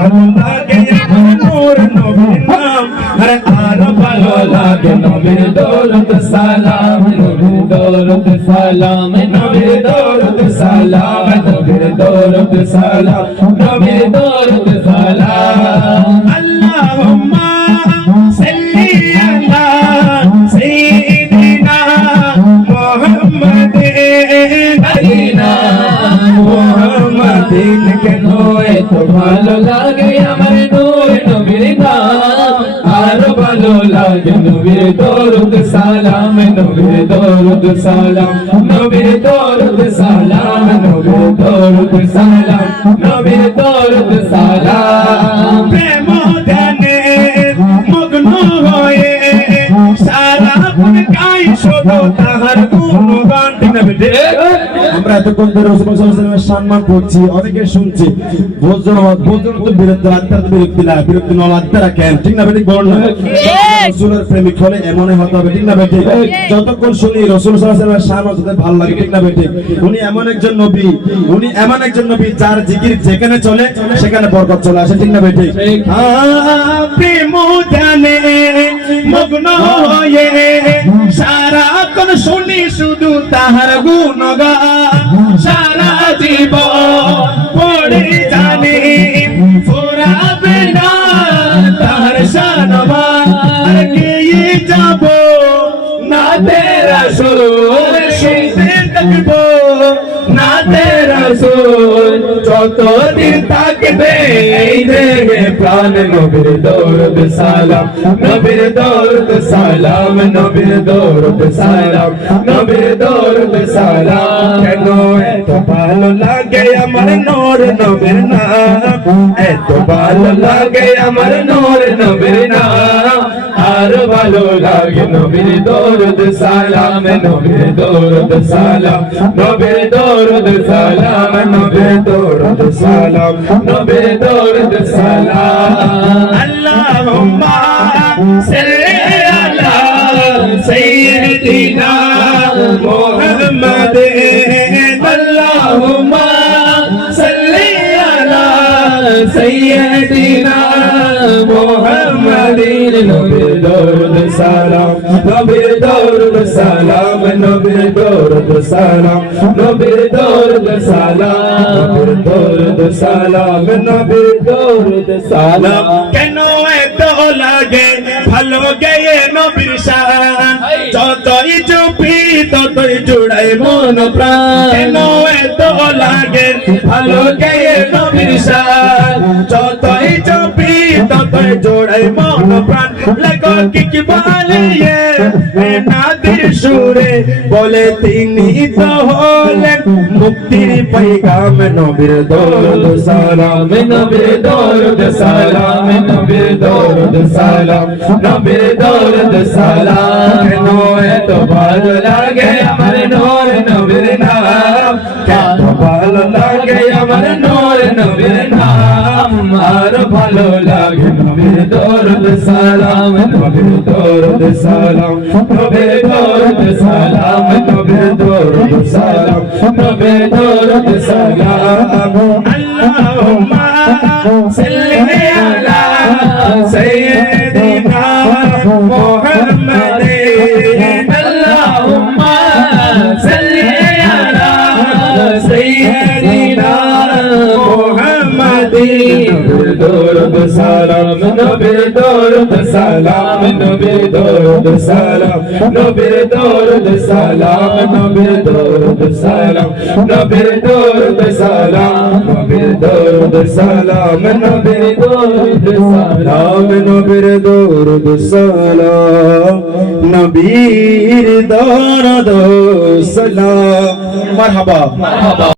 ভালো লাগে নূর নবীর নাম আরে আরও সালাম নবীর সালাম নবীর সালাম নবীর সালাম নবীর ভালো লাগে আমার নূর নবীর নাম আর ভালো লাগে নবীর দরুদ সালাম নবীর দরুদ সালাম নবীর দরুদ সালাম নবীর দরুদ সালাম নবীর দরুদ সালাম প্রেম ধ্যানে মগ্ন হয়ে সারা গাই শুধু তাহার গুণগান ঠিক না বেটে আমরা এতক্ষণ ধরে রসুল সাল্লামের সম্মান করছি অনেকে শুনছি ভোজন ভোজন তো বিরক্ত আত্মার বিরক্তি না বিরক্তি নল আত্মারা কেন ঠিক না বেঠিক বল না? রসুলের প্রেমিক হলে এমনই হতে হবে ঠিক না বেঠিক? যতক্ষণ শুনি রসুল সাল্লামের সম্মান যত ভালো লাগে ঠিক না বেঠিক? উনি এমন একজন নবী উনি এমন একজন নবী যার জিকির যেখানে চলে সেখানে বরকত চলে আসে ঠিক না প্রেম জানে মগ্ন হয়ে সারাক্ষণ শুনি শুধু তাহার গুণগান। সারা জীব পড়ে জানি, ফোরাবে না তাহার শানবান কে যাব না তেরা সুর শুনতে থাকব না তেরা সুর যতদিন থাকবে এই দেহে প্রাণ, নবীর দৌড় সালাম, নবীর দৌড় সালাম, নবীর দৌড় সালাম, নবীর দৌড় সালাম। কেন এত ভালো লাগে আমার নোর, নবীর নাম? এত ভালো লাগে আমার নোর, নবীর ভালো লাগে নবীর দৌড় সালাম নবীর দৌড় সালাম নবীর দৌড় সালাম নবীর দৌড় সালাম নবীর দৌড় সালাম। আল্লাহুম্মা সাল্লি আলা সাইয়্যিদিনা মুহাম্মাদিন আল্লাহুম্মা সাল্লি আলা সাইয়্যিদিনা মুহাম্মাদিন নবীর দরুদ সালাম, নবীর দরুদ সালাম, নবীর দরুদ সালাম, নবীর দরুদ সালাম, নবীর দরুদ সালাম, নবীর দরুদ সালাম। কেন এত লাগে? চুপি ততই জুড়াই মন প্রাণ কেন এত লাগে ভালো গেয়ে নবীর শান যতই চুপি ততই জোড়াই মন প্রাণ লেখো কি কি বলিয়ে নাদির সুরে বলে তিনি তো হলেন মুক্তির পৈগাম নবীর দৌলদ সালাম নবীর দৌলদ সালাম নবীর দৌলদ সালাম নবীর দৌলদ সালাম কেন এত ভালো লাগে আমার নূর নবীর নাম। কেন ভালো লাগে আমার নূর নবীর নাম? আর ভালো লাগে নবীর দৌলদ সালাম নবীর দৌলদ সালাম নবীর দৌলদ সালাম নবীর দৌলদ সালাম নবীর দৌলদ সালাম। আল্লাহুম্মা সাল্লি সালাম নবীর দরুদ সালাম নবীর দরুদ সালাম নবীর দরুদ সালাম নবীর দরুদ সালাম নবীর দরুদ সালাম নবীর দরুদ সালাম নবীর দরুদ সালাম নবীর দরুদ সালাম নবীর দরুদ সালাম মারহাবা মারহাবা